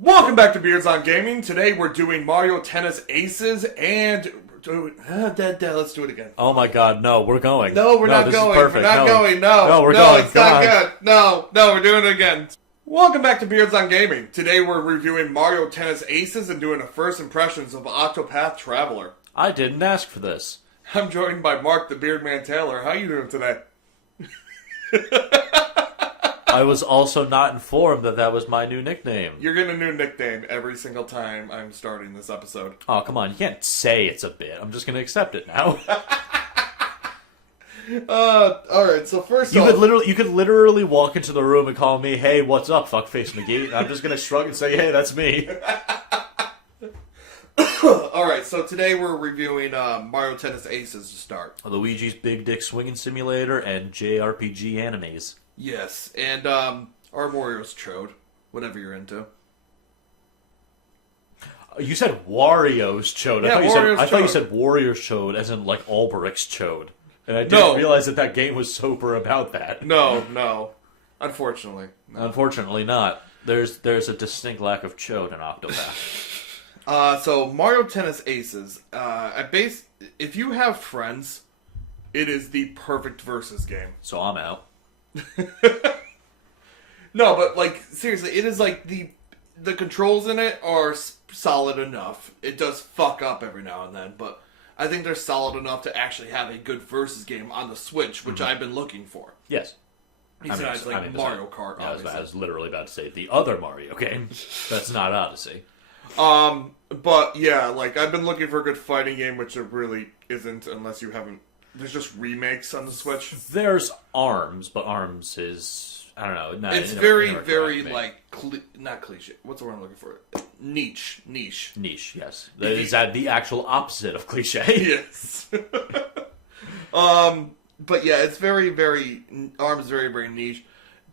Welcome back to Beards on Gaming. Today we're doing Mario Tennis Aces and... let's do it again. Oh my god, no, we're going. No, we're not going. We're not going. No, we're going. It's not good. No, we're doing it again. Welcome back to Beards on Gaming. Today we're reviewing Mario Tennis Aces and doing a first impressions of Octopath Traveler. I didn't ask for this. I'm joined by Mark the Beardman Taylor. How you doing today? I was also not informed that that was my new nickname. You're getting a new nickname every single time I'm starting this episode. Oh, come on. You can't say it's a bit. I'm just going to accept it now. Alright, so first you off... You could literally walk into the room and call me, hey, what's up, fuckface McGee? And I'm just going to shrug and say, hey, that's me. Alright, so today we're reviewing Mario Tennis Aces to start. Luigi's Big Dick Swinging Simulator and JRPG animes. Yes, and our Wario's Chode, whatever you're into. You said Wario's Chode. Yeah, I thought you said Warrior's Chode, as in like Alberich's Chode. And I didn't realize that game was sober about that. No. Unfortunately. No. Unfortunately not. There's a distinct lack of Chode in Octopath. So Mario Tennis Aces, if you have friends, it is the perfect versus game. So I'm out. No, but like seriously, it is like the controls in it are solid enough. It does fuck up every now and then, but I think they're solid enough to actually have a good versus game on the Switch, which I've been looking for. Yes. Besides Mario Kart, obviously. I was literally about to say the other Mario game. That's not Odyssey. But yeah, like I've been looking for a good fighting game, which it really isn't unless you haven't. There's just remakes on the Switch. There's ARMS, but ARMS is, I don't know. It's very like not cliche. What's the word I'm looking for? Niche. Niche, yes. Is that the actual opposite of cliche? Yes. But yeah, it's very ARMS is very niche.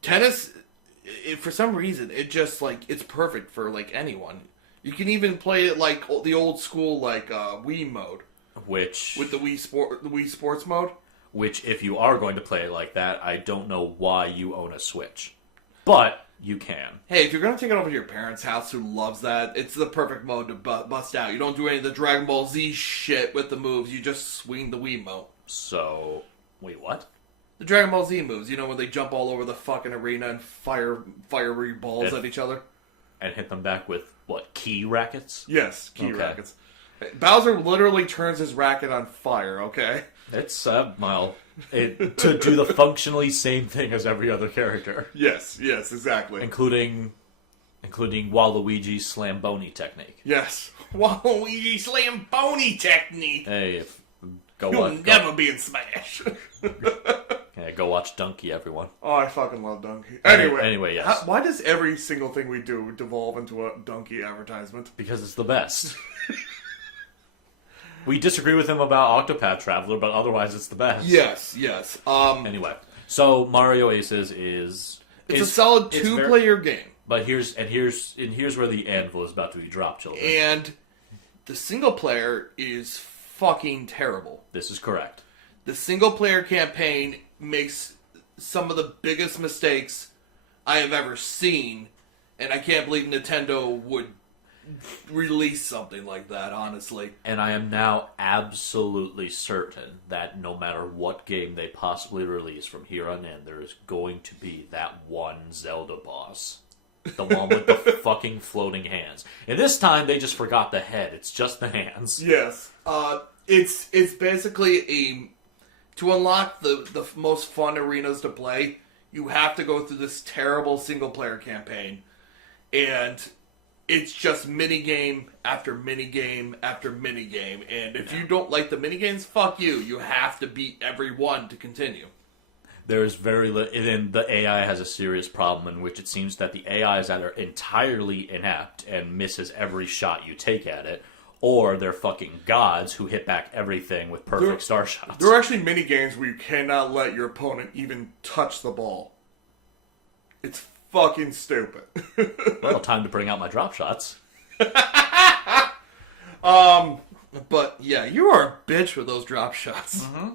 Tennis, for some reason, it just like it's perfect for like anyone. You can even play it like the old school like Wii mode. With the Wii Sports mode? Which, if you are going to play it like that, I don't know why you own a Switch. But you can. Hey, if you're going to take it over to your parents' house who loves that, it's the perfect mode to bust out. You don't do any of the Dragon Ball Z shit with the moves. You just swing the Wii mode. So, wait, what? The Dragon Ball Z moves. You know when they jump all over the fucking arena and fiery balls at each other? And hit them back with, what, key rackets? Yes, key rackets. Bowser literally turns his racket on fire, okay? It's, to do the functionally same thing as every other character. Yes, exactly. Including Waluigi's Slamboni technique. Yes. Waluigi's Slamboni technique! Hey, You'll never be in Smash! Yeah, go watch Donkey, everyone. Oh, I fucking love Donkey. Anyway, yes. Why does every single thing we do devolve into a Donkey advertisement? Because it's the best. We disagree with him about Octopath Traveler, but otherwise it's the best. Yes. Anyway, so Mario Aces is a solid two-player game. But here's where the anvil is about to be dropped, children. And the single player is fucking terrible. This is correct. The single player campaign makes some of the biggest mistakes I have ever seen, and I can't believe Nintendo would release something like that, honestly. And I am now absolutely certain that no matter what game they possibly release from here on in, there is going to be that one Zelda boss. The one with the fucking floating hands. And this time they just forgot the head. It's just the hands. Yes. It's basically to unlock the most fun arenas to play, you have to go through this terrible single player campaign. And it's just minigame after minigame after minigame. And if you don't like the minigames, fuck you. You have to beat every one to continue. There's very little, and the AI has a serious problem in which it seems that the AI is either entirely inept and misses every shot you take at it, or they're fucking gods who hit back everything with perfect star shots. There are actually minigames where you cannot let your opponent even touch the ball. It's fucking stupid. Well, time to bring out my drop shots. But yeah, you are a bitch with those drop shots. Mm-hmm.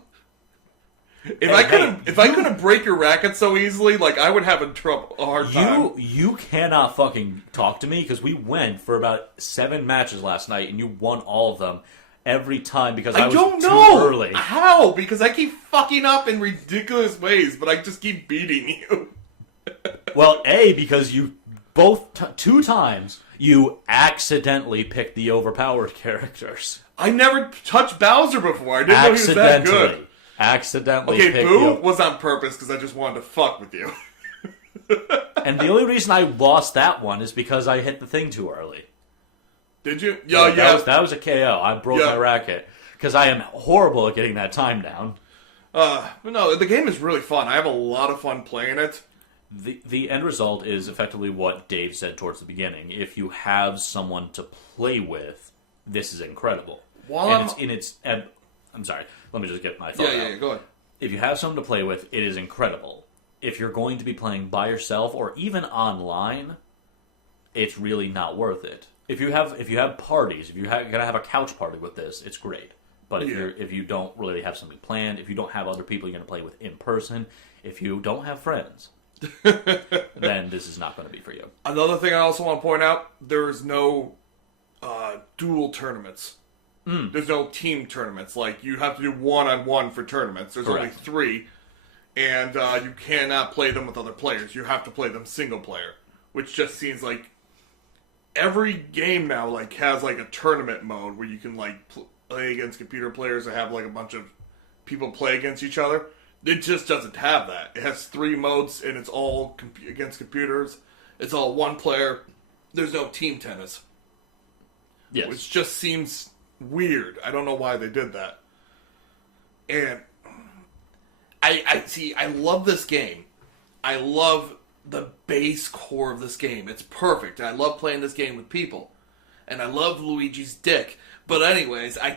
If I couldn't break your racket so easily, like I would have a hard time. You cannot fucking talk to me because we went for about 7 matches last night and you won all of them every time because I was don't too know early. How? Because I keep fucking up in ridiculous ways, but I just keep beating you. Well, because you both 2 times you accidentally picked the overpowered characters. I never touched Bowser before. I didn't know he was that good. Accidentally. Okay, Boo was on purpose because I just wanted to fuck with you. And the only reason I lost that one is because I hit the thing too early. Did you? Yeah, Yeah. That was a KO. I broke my racket because I am horrible at getting that time down. But no, the game is really fun. I have a lot of fun playing it. The end result is effectively what Dave said towards the beginning. If you have someone to play with, this is incredible. I'm sorry. Let me just get my thought out. Yeah, go ahead. If you have someone to play with, it is incredible. If you're going to be playing by yourself or even online, it's really not worth it. If you have parties, if you're gonna have a couch party with this, it's great. But if you don't really have something planned, if you don't have other people you're gonna play with in person, if you don't have friends, then this is not going to be for you. Another thing I also want to point out: there is no dual tournaments. There's no team tournaments. Like you have to do 1-on-1 for tournaments. There's only 3, and you cannot play them with other players. You have to play them single player, which just seems like every game now like has like a tournament mode where you can like play against computer players and have like a bunch of people play against each other. It just doesn't have that. It has 3 modes, and it's all against computers. It's all one player. There's no team tennis. Yes. Which just seems weird. I don't know why they did that. And I love this game. I love the base core of this game. It's perfect. I love playing this game with people. And I love Luigi's dick. But anyways, I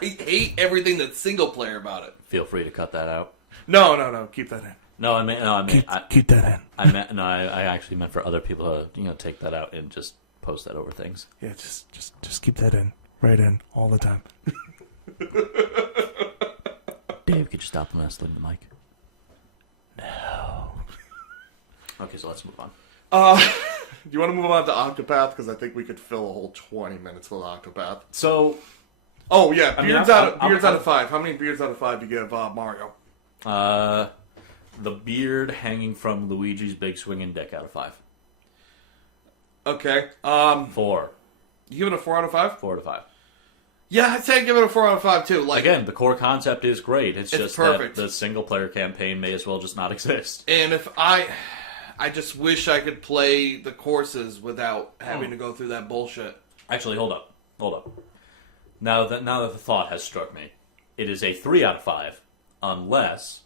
hate everything that's single player about it. Feel free to cut that out. No. Keep that in. No, I mean, keep that in. I actually meant for other people to take that out and just post that over things. Yeah, just keep that in, right in, all the time. Dave, could you stop messing with the mic? No. Okay, so let's move on. Do you want to move on to Octopath? Because I think we could fill a whole 20 minutes with Octopath. So. Oh, yeah, beards out of 5. How many beards out of 5 do you give Mario? The beard hanging from Luigi's big swinging dick out of 5. Okay. 4. You give it a 4 out of 5? 4 out of 5. Yeah, I'd say I give it a 4 out of 5, too. Like, again, the core concept is great. It's just perfect. That the single-player campaign may as well just not exist. And if I just wish I could play the courses without having to go through that bullshit. Actually, hold up. Now that the thought has struck me, it is a 3 out of 5, unless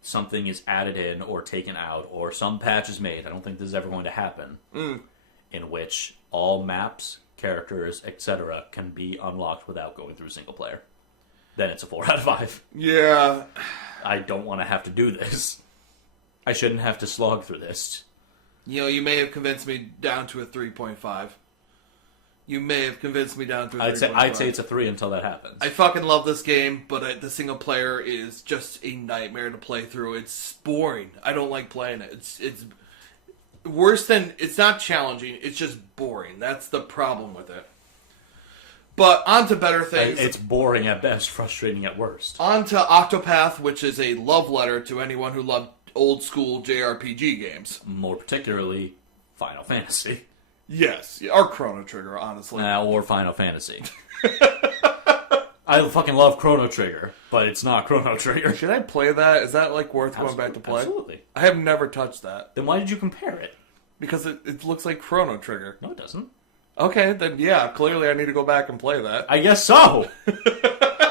something is added in or taken out, or some patch is made. I don't think this is ever going to happen. In which all maps, characters, etc. can be unlocked without going through single player. Then it's a 4 out of 5. Yeah. I don't want to have to do this. I shouldn't have to slog through this. You may have convinced me down to a 3.5. You may have convinced me down to a 3.5. I'd say it's a 3 until that happens. I fucking love this game, but the single player is just a nightmare to play through. It's boring. I don't like playing it. It's worse than... It's not challenging. It's just boring. That's the problem with it. But on to better things. It's boring at best, frustrating at worst. On to Octopath, which is a love letter to anyone who loved old school JRPG games. More particularly, Final Fantasy. Yes, or Chrono Trigger, honestly. Or Final Fantasy. I fucking love Chrono Trigger, but it's not Chrono Trigger. Should I play that? Is that worth going back to play? Absolutely. I have never touched that. Then why did you compare it? Because it looks like Chrono Trigger. No, it doesn't. Okay, then yeah, clearly I need to go back and play that. I guess so.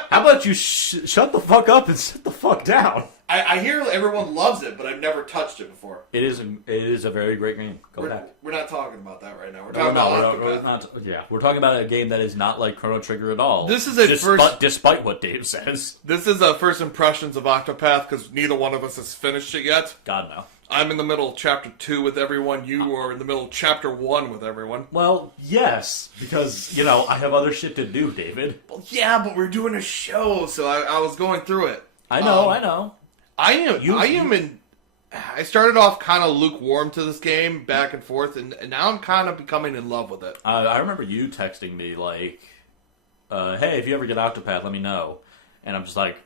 How about you shut the fuck up and sit the fuck down? I hear everyone loves it, but I've never touched it before. It is a very great game. Go back. We're not talking about that right now. We're talking about Octopath. We're talking about a game that is not like Chrono Trigger at all. This is despite what Dave says. This is first impressions of Octopath because neither one of us has finished it yet. God no. I'm in the middle of Chapter 2 with everyone. You are in the middle of Chapter 1 with everyone. Well, yes, because, I have other shit to do, David. Well, yeah, but we're doing a show, so I was going through it. I know. I started off kind of lukewarm to this game, back and forth, and now I'm kind of becoming in love with it. I remember you texting me, like, hey, if you ever get Octopath, let me know. And I'm just like,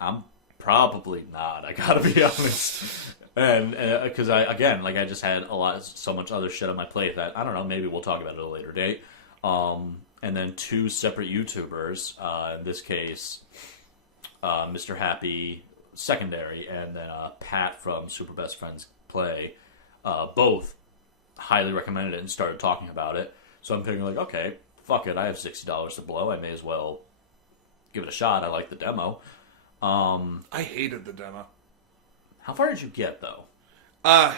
I'm probably not, I gotta be honest. And, because I just had so much other shit on my plate that, I don't know, maybe we'll talk about it at a later date. And then 2 separate YouTubers, in this case, Mr. Happy Secondary, and then Pat from Super Best Friends Play, both highly recommended it and started talking about it. So I'm thinking, like, okay, fuck it, I have $60 to blow, I may as well give it a shot. I like the demo. I hated the demo. How far did you get, though?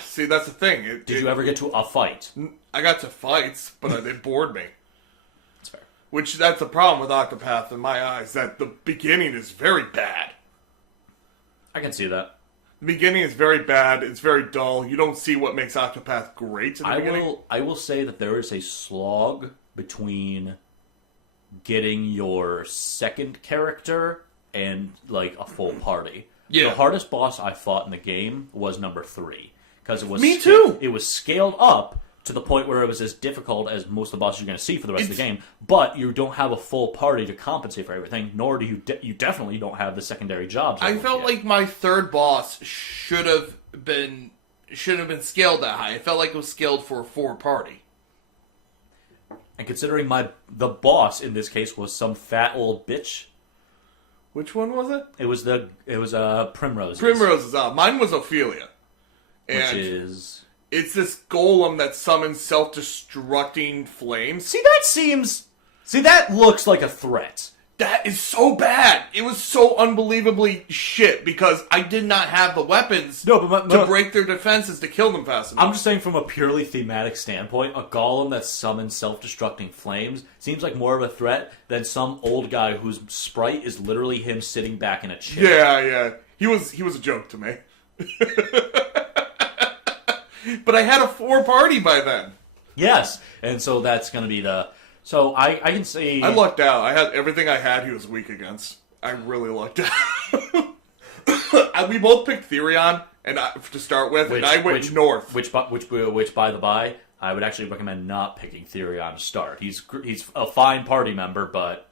See, that's the thing. Did you ever get to a fight? I got to fights, but they bored me. That's fair. That's the problem with Octopath in my eyes, that the beginning is very bad. I can see that. The beginning is very bad. It's very dull. You don't see what makes Octopath great in the beginning. I will say that there is a slog between getting your second character and, like, a full party. Yeah. The hardest boss I fought in the game was number 3. Because it was Me too! It was scaled up to the point where it was as difficult as most of the bosses you're going to see for the rest of the game, but you don't have a full party to compensate for everything, nor do you definitely don't have the secondary jobs. I felt like my third boss should have been scaled that high. It felt like it was scaled for a 4 party. And considering the boss in this case was some fat old bitch. Which one was it? It was Primrose. Primrose's out. Mine was Ophelia. Which is... It's this golem that summons self-destructing flames. See, that looks like a threat. That is so bad. It was so unbelievably shit because I did not have the weapons to break their defenses to kill them fast enough. I'm just saying from a purely thematic standpoint, a golem that summons self-destructing flames seems like more of a threat than some old guy whose sprite is literally him sitting back in a chair. Yeah. He was a joke to me. But I had a 4 party by then. Yes, and so that's going to be the... So I can say... I lucked out. I had everything I had he was weak against. I really lucked out. We both picked Therion to start with, and I went north. Which, by the by, I would actually recommend not picking Therion to start. He's a fine party member, but...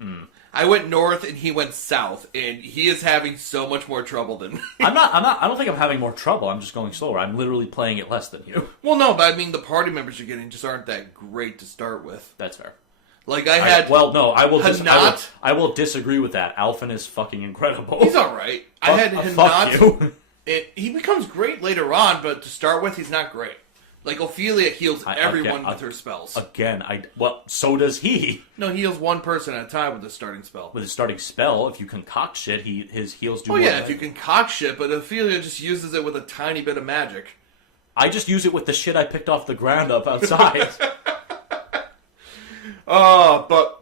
I went north and he went south, and he is having so much more trouble than me. I don't think I'm having more trouble. I'm just going slower. I'm literally playing it less than you. Well, no, but I mean, the party members you're getting just aren't that great to start with. That's fair. Like, I will disagree with that. Alphen is fucking incredible. He's alright. I had Hanat. He becomes great later on, but to start with, he's not great. Like, Ophelia heals everyone with her spells. So does he. No, he heals one person at a time with his starting spell. With his starting spell, if you concoct shit, his heals do more. Oh yeah, if you concoct shit, but Ophelia just uses it with a tiny bit of magic. I just use it with the shit I picked off the ground up outside. But...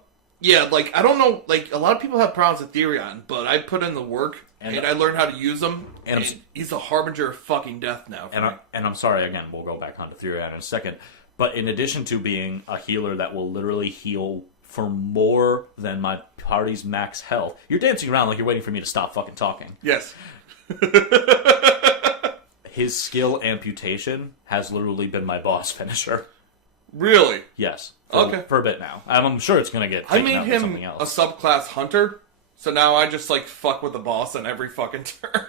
Yeah, like, I don't know, like, a lot of people have problems with Therion, but I put in the work, and I learned how to use him, and he's a harbinger of fucking death now. And I'm sorry, again, we'll go back onto Therion in a second, but in addition to being a healer that will literally heal for more than my party's max health, you're dancing around like you're waiting for me to stop fucking talking. Yes. His skill amputation has literally been my boss finisher. Really? Yes. Okay. For a bit now. I'm sure it's going to get taken out with something else. I made him a subclass hunter, so now I just, like, fuck with the boss on every fucking turn.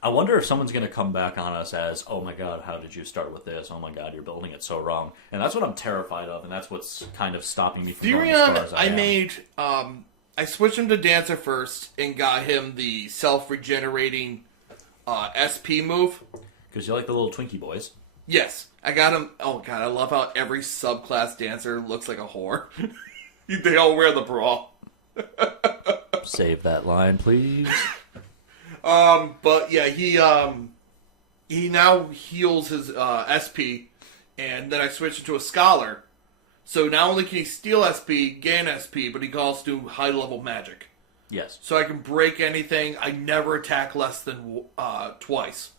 I wonder if someone's going to come back on us as, oh my god, how did you start with this? Oh my god, you're building it so wrong. And that's what I'm terrified of, and that's what's kind of stopping me from going as far as I am. made, I switched him to Dancer first and got him the self-regenerating SP move. Because you like the little Twinkie boys. Yes. I got him. Oh god, I love how every subclass dancer looks like a whore. They all wear the bra. Save that line, please. But yeah, he now heals his SP, and then I switched into a scholar. So not only can he steal SP, gain SP, but he can also do high level magic. Yes. So I can break anything. I never attack less than twice.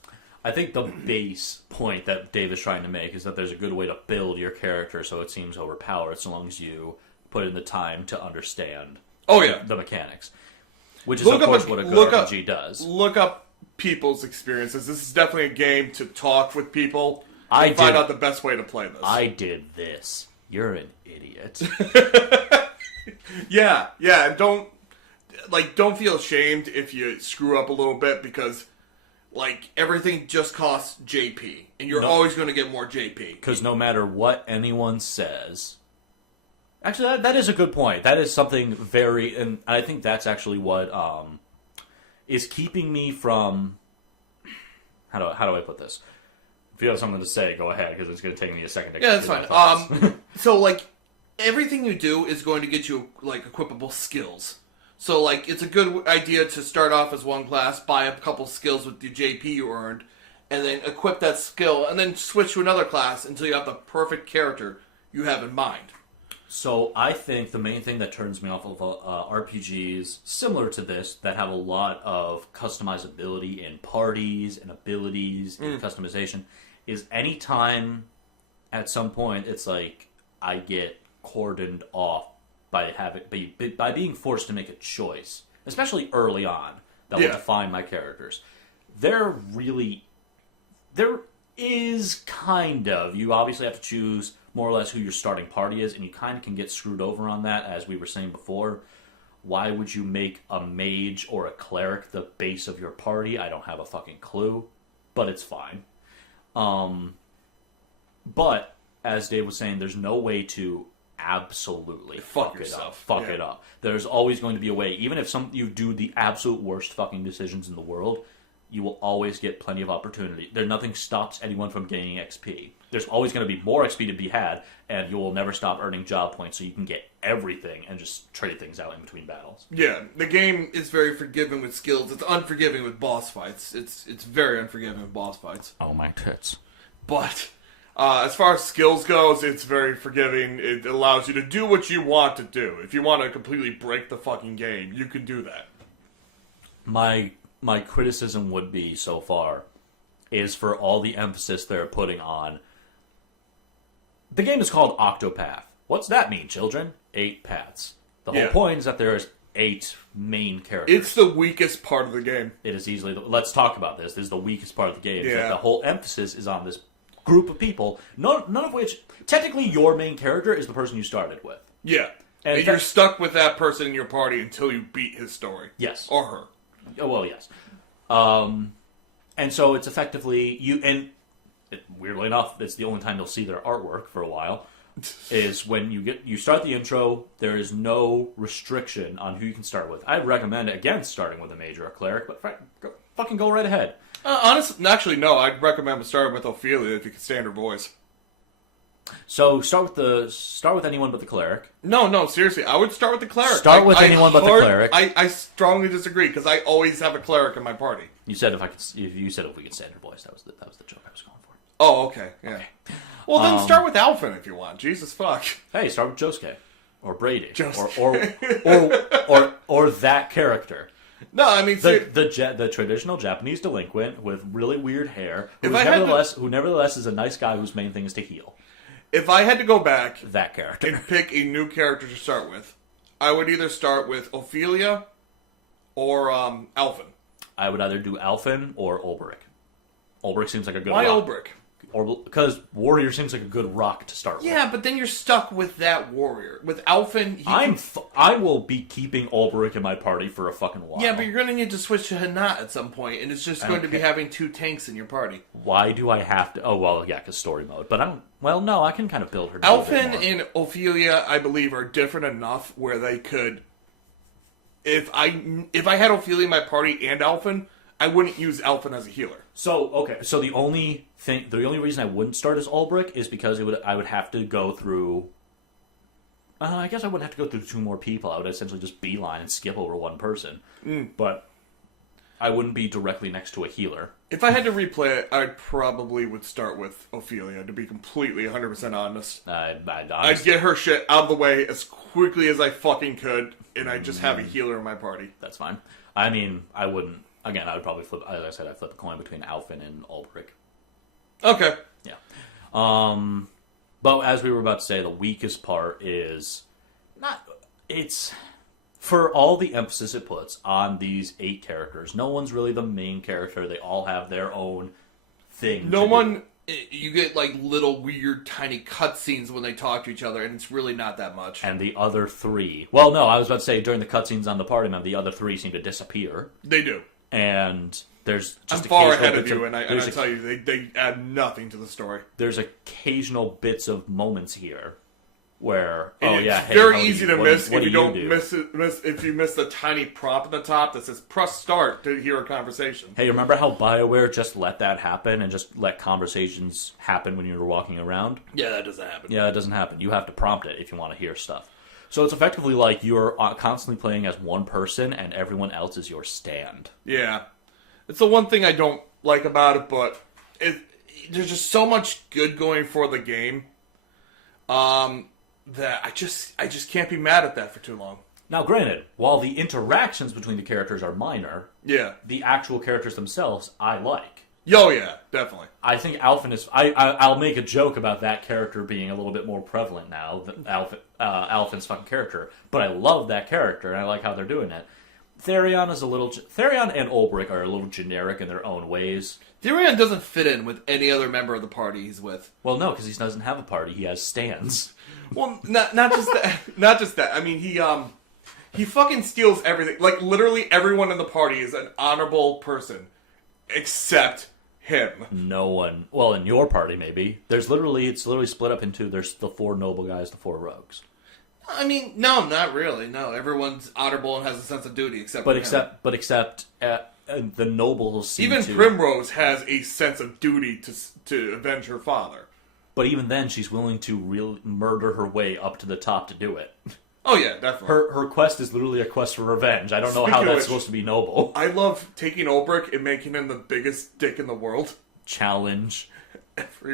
I think the base point that Dave is trying to make is that there's a good way to build your character so it seems overpowered so long as you put in the time to understand the mechanics. Which is, of course, what a good RPG does. Look up people's experiences. This is definitely a game to talk with people and find out the best way to play this. I did this. You're an idiot. Yeah. Don't feel ashamed if you screw up a little bit, because everything just costs JP, and you're always going to get more JP. Because no matter what anyone says... Actually, that is a good point. That is something very... And I think that's actually what is keeping me from... How do I put this? If you have something to say, go ahead, because it's going to take me a second to... Yeah, that's fine. So, everything you do is going to get you, equipable skills. So, it's a good idea to start off as one class, buy a couple skills with the JP you earned, and then equip that skill, and then switch to another class until you have the perfect character you have in mind. So, I think the main thing that turns me off of RPGs similar to this, that have a lot of customizability in parties and abilities and customization, is anytime at some point it's I get cordoned off by being forced to make a choice, especially early on, that will define my characters. There is kind of, you obviously have to choose more or less who your starting party is, and you kind of can get screwed over on that, as we were saying before. Why would you make a mage or a cleric the base of your party? I don't have a fucking clue, but it's fine. But, as Dave was saying, there's no way to absolutely fuck yourself. It up. There's always going to be a way. Even if you do the absolute worst fucking decisions in the world, you will always get plenty of opportunity. Nothing stops anyone from gaining XP. There's always going to be more XP to be had, and you will never stop earning job points, so you can get everything and just trade things out in between battles. Yeah, the game is very forgiving with skills. It's unforgiving with boss fights. It's very unforgiving with boss fights. Oh, my tits. But as far as skills goes, it's very forgiving. It allows you to do what you want to do. If you want to completely break the fucking game, you can do that. My criticism would be, so far, is for all the emphasis they're putting on... The game is called Octopath. What's that mean, children? 8 paths. The whole point is that there's 8 main characters. It's the weakest part of the game. It is easily... Let's talk about this. This is the weakest part of the game. Yeah. The whole emphasis is on this group of people, none of which... Technically, your main character is the person you started with. Yeah. And you're stuck with that person in your party until you beat his story. Yes. Or her. Oh, well, yes. And so it's effectively... weirdly enough, it's the only time you'll see their artwork for a while, is when you start the intro, there is no restriction on who you can start with. I'd recommend against starting with a mage or a cleric, but fucking go right ahead. Actually, no. I'd recommend starting with Ophelia if you can stand her voice. So start with anyone but the cleric. No, seriously, I would start with the cleric. Start with anyone but the cleric. I strongly disagree, because I always have a cleric in my party. You said if we could stand her voice. That was the joke I was going for. Oh, okay, yeah. Okay. Well, then start with Alphen if you want. Jesus fuck. Hey, start with Josuke or Brady Josuke. or that character. No, I mean the traditional Japanese delinquent with really weird hair, who nevertheless is a nice guy whose main thing is to heal. If I had to go back that character and pick a new character to start with, I would either start with Ophelia or Alphen. I would either do Alphen or Ulbrich. Ulbrich seems like a good Why rock. Ulbrich? Because Warrior seems like a good rock to start with. Yeah, but then you're stuck with that Warrior. With Alphen, I will be keeping Ulbrich in my party for a fucking while. Yeah, but you're going to need to switch to Hanat at some point, and it's just going to be having 2 tanks in your party. Why do I have to... Oh, well, yeah, because story mode. But no, I can kind of build her... Alphen and Ophelia, I believe, are different enough where they could... If I had Ophelia in my party and Alphen, I wouldn't use Alphen as a healer. So, okay. So the only reason I wouldn't start as Ulbrich is because I would have to go through... I guess I wouldn't have to go through 2 more people. I would essentially just beeline and skip over one person. But I wouldn't be directly next to a healer. If I had to replay it, I probably would start with Ophelia, to be completely 100% honest. I'd get her shit out of the way as quickly as I fucking could, and I'd just have a healer in my party. That's fine. I mean, I wouldn't... Again, I would probably flip... As I said, I'd flip a coin between Alphen and Ulbrich. Okay. Yeah. But as we were about to say, the weakest part is... It's for all the emphasis it puts on these 8 characters, no one's really the main character. They all have their own thing. No one... You get, like, little weird tiny cutscenes when they talk to each other, and it's really not that much. And the other 3... Well, no, I was about to say, during the cutscenes on the party map, the other 3 seem to disappear. They do. And there's just I'm far ahead of you, and I tell you, they add nothing to the story. There's occasional bits of moments here where, it's very easy to miss if you don't miss if you miss the tiny prompt at the top that says press start to hear a conversation. Hey, remember how BioWare just let that happen and just let conversations happen when you were walking around? Yeah, that doesn't happen. Yeah, that doesn't happen. You have to prompt it if you want to hear stuff. So it's effectively like you're constantly playing as one person and everyone else is your stand. Yeah. It's the one thing I don't like about it, but there's just so much good going for the game. That I just can't be mad at that for too long. Now, granted, while the interactions between the characters are minor, yeah, the actual characters themselves I like. Oh yeah, definitely. I think Alphen is. I'll make a joke about that character being a little bit more prevalent now than Alphen's fucking character, but I love that character and I like how they're doing it. Therion and Ulbrich are a little generic in their own ways. Therion doesn't fit in with any other member of the party he's with. Well, no, because he doesn't have a party. He has stands. Well, not just that. Not just that. I mean, he fucking steals everything. Like, literally everyone in the party is an honorable person, except him. No one. Well, in your party, maybe. It's literally split up into. There's the 4 noble guys, the 4 rogues. I mean, no, not really. No, everyone's honorable and has a sense of duty, except the nobles seem even to... Primrose has a sense of duty to avenge her father. But even then, she's willing to murder her way up to the top to do it. Oh yeah, definitely. Her quest is literally a quest for revenge. I don't know how that's supposed to be noble. I love taking Ulbrich and making him the biggest dick in the world. Challenge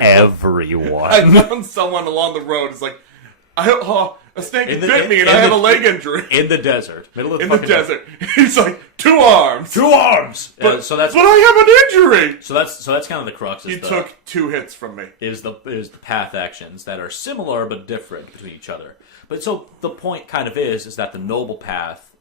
everyone. I found someone along the road who's like, a snake bit me and I have a leg injury. In the desert. Middle of the desert. He's like, 2 arms. 2 arms! But I have an injury! So that's kind of the crux. He took 2 hits from me. Is the path actions that are similar but different between each other. But so the point kind of is that the noble path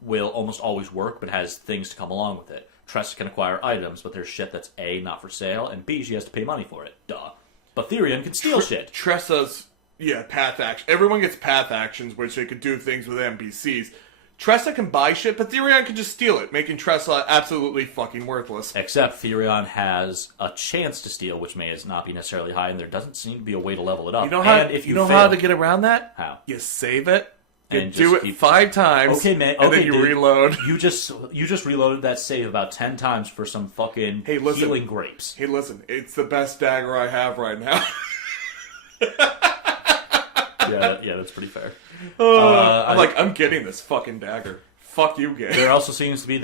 will almost always work but has things to come along with it. Tressa can acquire items, but there's shit that's A, not for sale, and B, she has to pay money for it. Duh. But Therion can steal shit. Tressa's... Yeah, path action. Everyone gets path actions, which they could do things with NPCs. Tressa can buy shit, but Therion can just steal it, making Tressa absolutely fucking worthless. Except Therion has a chance to steal, which may not be necessarily high, and there doesn't seem to be a way to level it up. You know how to get around that? How? You save it, you and do it 5 times, okay, man. and then you reload. You just reloaded that save about 10 times for some fucking healing grapes. Hey, listen, it's the best dagger I have right now. Yeah, that's pretty fair. I'm getting this fucking dagger. Fuck you, game. There also seems to be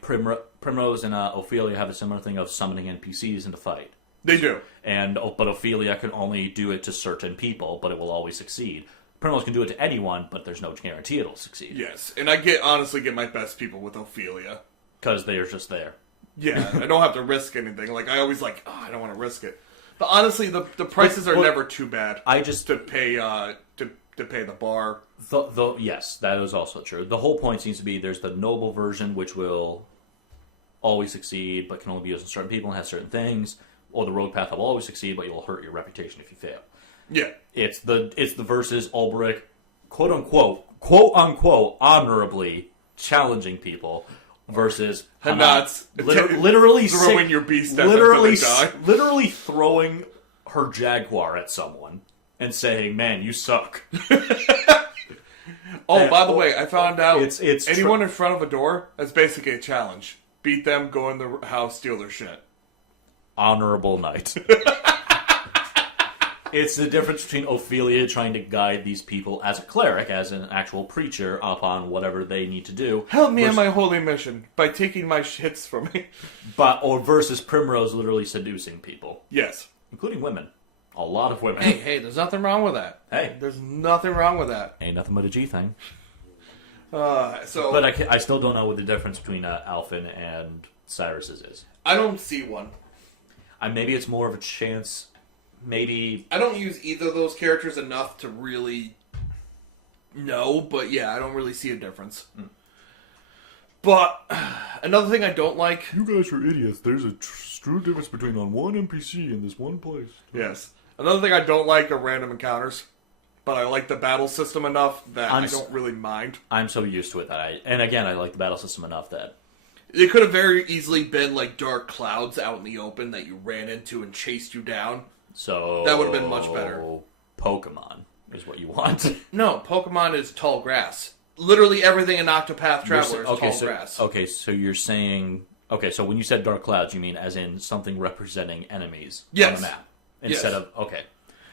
Primrose and Ophelia have a similar thing of summoning NPCs into fight. They do. But Ophelia can only do it to certain people, but it will always succeed. Primrose can do it to anyone, but there's no guarantee it'll succeed. Yes, and I honestly get my best people with Ophelia. Because they are just there. Yeah, I don't have to risk anything. Like, I always I don't want to risk it. But honestly, the prices are never too bad. I just to pay to pay the bar. Yes, that is also true. The whole point seems to be there's the noble version, which will always succeed, but can only be used on certain people and has certain things. Or the rogue path will always succeed, but you'll hurt your reputation if you fail. Yeah, it's the versus Ulbrich, quote unquote, honorably challenging people. Versus Hanat's literally throwing your beast at literally throwing her jaguar at someone and saying, "Man, you suck." By the way, I found out it's anyone in front of a door, that's basically a challenge. Beat them, go in the house, steal their shit. Honorable knight. It's the difference between Ophelia trying to guide these people as a cleric, as an actual preacher, upon whatever they need to do. Help me in my holy mission by taking my hits from me. Versus Primrose literally seducing people. Yes. Including women. A lot of women. Hey, there's nothing wrong with that. Hey. There's nothing wrong with that. Ain't nothing but a G thing. But I still don't know what the difference between Alphen and Cyrus's is. I don't see one. Maybe it's more of a chance... Maybe I don't use either of those characters enough to really no, but yeah, I don't really see a difference. But another thing I don't like... You guys are idiots. There's a true difference between on one NPC in this one place. Yes. Another thing I don't like are random encounters. But I like the battle system enough that I don't really mind. I'm so used to it that and again, I like the battle system enough that... It could have very easily been like dark clouds out in the open that you ran into and chased you down. So... That would have been much better. Pokemon is what you want. No, Pokemon is tall grass. Literally everything in Octopath Traveler is tall grass. Okay, so you're saying... Okay, so when you said dark clouds, you mean as in something representing enemies on the map? Instead of... Okay.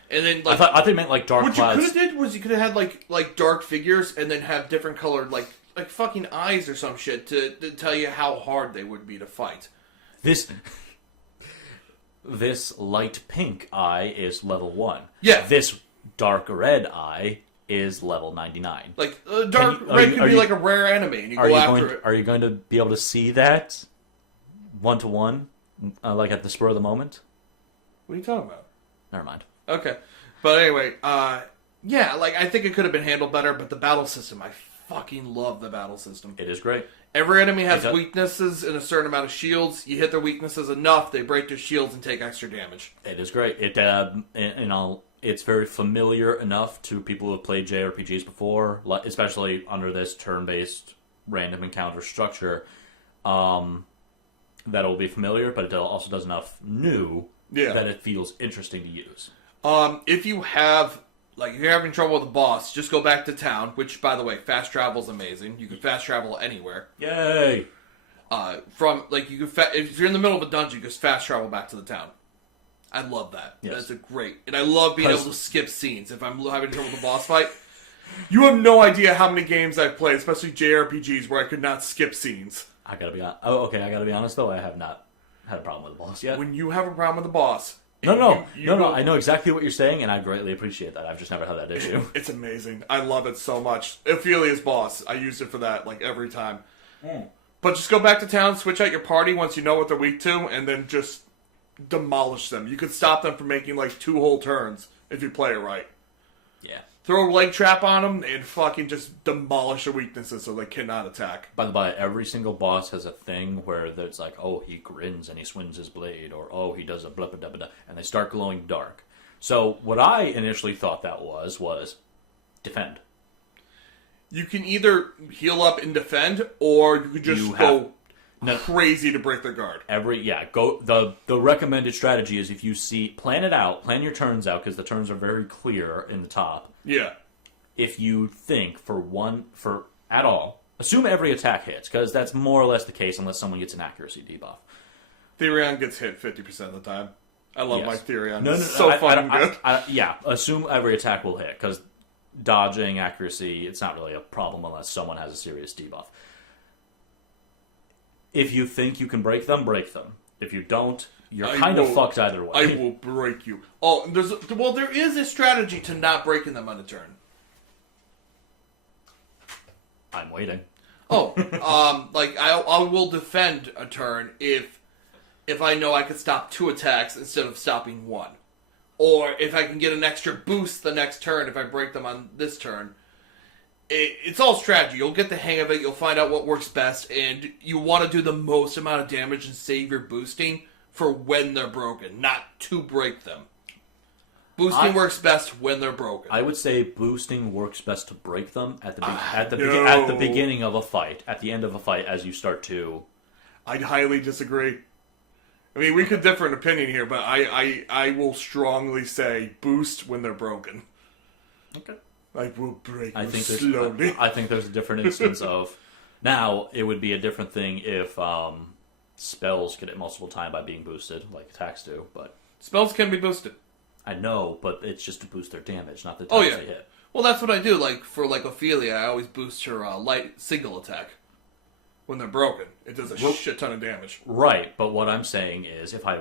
And then, like, I thought they meant like dark clouds. What you could have did was you could have had like dark figures and then have different colored like fucking eyes or some shit to tell you how hard they would be to fight. This light pink eye is level 1. Yeah. This dark red eye is level 99. Like dark red could be like a rare enemy, and you go after it. Are you going to be able to see that 1-to-1, like at the spur of the moment? What are you talking about? Never mind. Okay. But anyway, yeah, like, I think it could have been handled better, but the battle system, I fucking love the battle system. It is great. Every enemy has weaknesses and a certain amount of shields. You hit their weaknesses enough, they break their shields and take extra damage. It is great. It's very familiar enough to people who have played JRPGs before, especially under this turn-based random encounter structure, that it will be familiar, but it also does enough new that it feels interesting to use. If you have, like, if you're having trouble with a boss, just go back to town, which, by the way, fast travel is amazing. You can fast travel anywhere. Yay! If you're in the middle of a dungeon, you just fast travel back to the town. I love that. Yes. That's great. And I love being able to skip scenes if I'm having trouble with a boss fight. You have no idea how many games I've played, especially JRPGs, where I could not skip scenes. I gotta be honest, though, I have not had a problem with the boss yet. When you have a problem with the boss... No, I know exactly what you're saying, and I greatly appreciate that. I've just never had that issue. It's amazing. I love it so much. Ophelia's boss, I used it for that, like, every time. But just go back to town, switch out your party once you know what they're weak to, and then just demolish them. You could stop them from making, like, 2 whole turns if you play it right. Yeah. Throw a leg trap on them and fucking just demolish their weaknesses so they cannot attack. By the by, every single boss has a thing where it's like, oh, he grins and he swings his blade, or oh, he does a blah blah blah blah, and they start glowing dark. So what I initially thought that was defend. You can either heal up and defend, or you could just go crazy to break their guard. The recommended strategy is if you plan your turns out, because the turns are very clear in the top. Yeah. If you think at all, assume every attack hits, because that's more or less the case unless someone gets an accuracy debuff. Therion gets hit 50% of the time. I love my Therion. No, so fucking good. Assume every attack will hit, because dodging, accuracy, it's not really a problem unless someone has a serious debuff. If you think you can break them. If you don't, you're kind of fucked either way. I will break you. Oh, there is a strategy to not breaking them on a turn. I'm waiting. Oh, I will defend a turn if I know I can stop 2 attacks instead of stopping 1. Or if I can get an extra boost the next turn if I break them on this turn. It's all strategy. You'll get the hang of it. You'll find out what works best. And you want to do the most amount of damage and save your boosting for when they're broken, not to break them. Boosting works best when they're broken. I would say boosting works best to break them at the beginning of a fight. At the end of a fight, as you start to... I'd highly disagree. I mean, we could differ in opinion here, but I will strongly say boost when they're broken. Okay. I will break them slowly. I think there's a different instance of... Now, it would be a different thing if spells could hit multiple times by being boosted, like attacks do, but... Spells can be boosted. I know, but it's just to boost their damage, not the times they hit. Well, that's what I do. Like, for Ophelia, I always boost her light single attack. When they're broken, it does a shit ton of damage. Right, but what I'm saying is, if I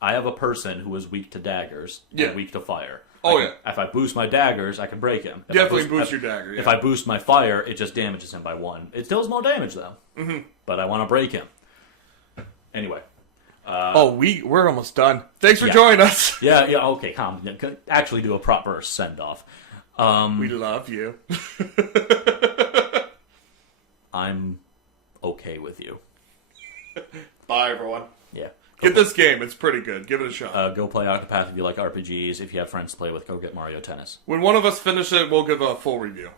have a person who is weak to daggers and weak to fire. If I boost my daggers, I can break him. Definitely boost your dagger. Yeah. If I boost my fire, it just damages him by 1. It deals more damage though. Mm-hmm. But I want to break him. Anyway. We're almost done. Thanks for joining us. Yeah. Okay, calm. Actually, do a proper send off. We love you. I'm okay with you. Bye, everyone. Yeah. Get this game. It's pretty good. Give it a shot. Go play Octopath if you like RPGs. If you have friends to play with, go get Mario Tennis. When one of us finishes it, we'll give a full review.